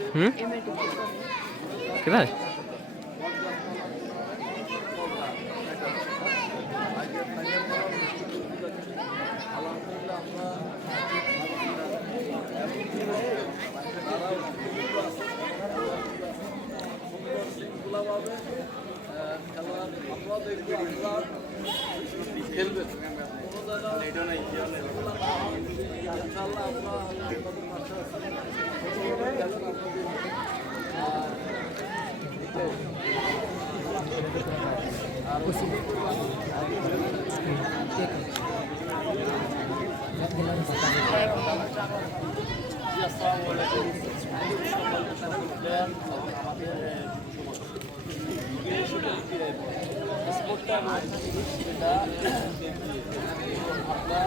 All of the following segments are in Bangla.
Hmm? हम्म किधर খেলবে। কোনো জায়গা এটা নাই। ইনশাআল্লাহ আমরা স্পোর্টটা আপনার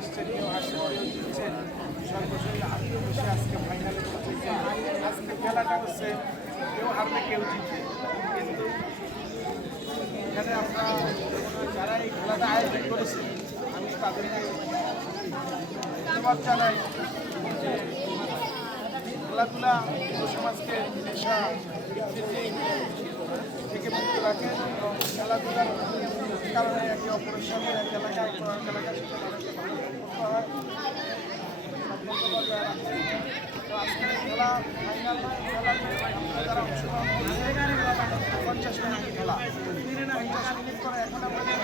আসছেন কেউ আসছেন কেউ জিতছেন সর্বশেষ আমিও বসে আজকে ফাইনালে পৌঁছেছি আজকে খেলাটা হচ্ছে কেউ হারবে কেউ জিতবে। কিন্তু এখানে আমরা যারা এই খেলাটা আয়োজন করেছি, আমি তাদেরকে ধন্যবাদ জানাই যে খেলাধুলা সমাজকে বিকৃতি থেকে মুক্ত রাখে এবং খেলাধুলার কারণে একে অপরের সাথে পঞ্চাশ করে এখন আমাদের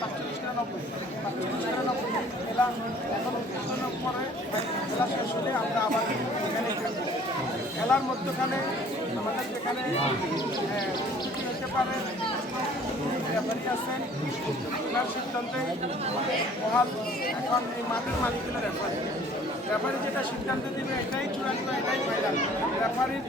পাঁচচল্লিশ টাকা নব্বই পাঁচচল্লিশ এখন পরে খেলা শেষ হলে আমরা আবার এখানে খেলার মধ্যখানে আমাদের যেখানে হতে পারে রেফারি আছেন ওনার সিদ্ধান্তে বহাল এখন এই মাঠের মালিক হলো রেফারি রেফারি যেটা সিদ্ধান্ত দিবে এটাই চূড়ান্ত, এটাই ফাইনাল রেফারির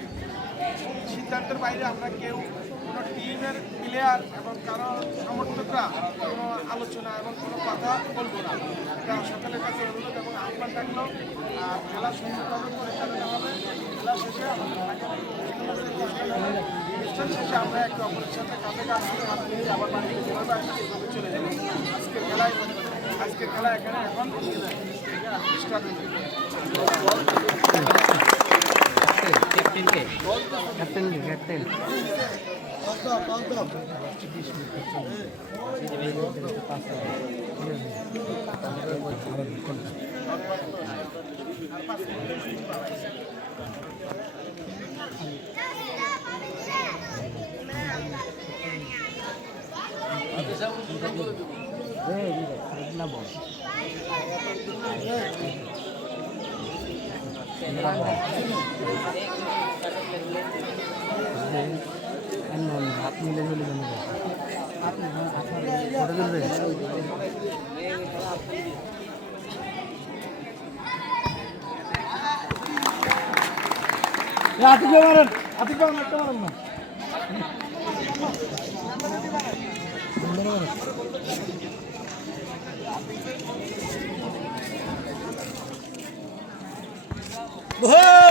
সিদ্ধান্তের বাইরে আমরা কেউ কোনো টিমের প্লেয়ার এবং কারও সমর্থকরা কোনো আলোচনা এবং কোনো কথা বলব না। এটা সকলের কাছে অনুরোধ এবং আহ্বান থাকল খেলা সুন্দরভাবে পরিচালনা হবে। খেলা শেষে আমাদের অনুষ্ঠান শেষে আমরা একে অপরের সাথে কাঁধে কাঁধ মিলিয়ে হাত মিলিয়ে আবার বাড়িতে যেভাবে আসছি সেভাবে চলে যাব। আজকের খেলায় আজকের খেলা এখানে এখন স্টার্ট ক্যাপ্টেন কে? ক্যাপ্টেন কে? ক্যাপ্টেন ফটো আতিক মারেন আতিক মারেন একটা মারেন না। ভোর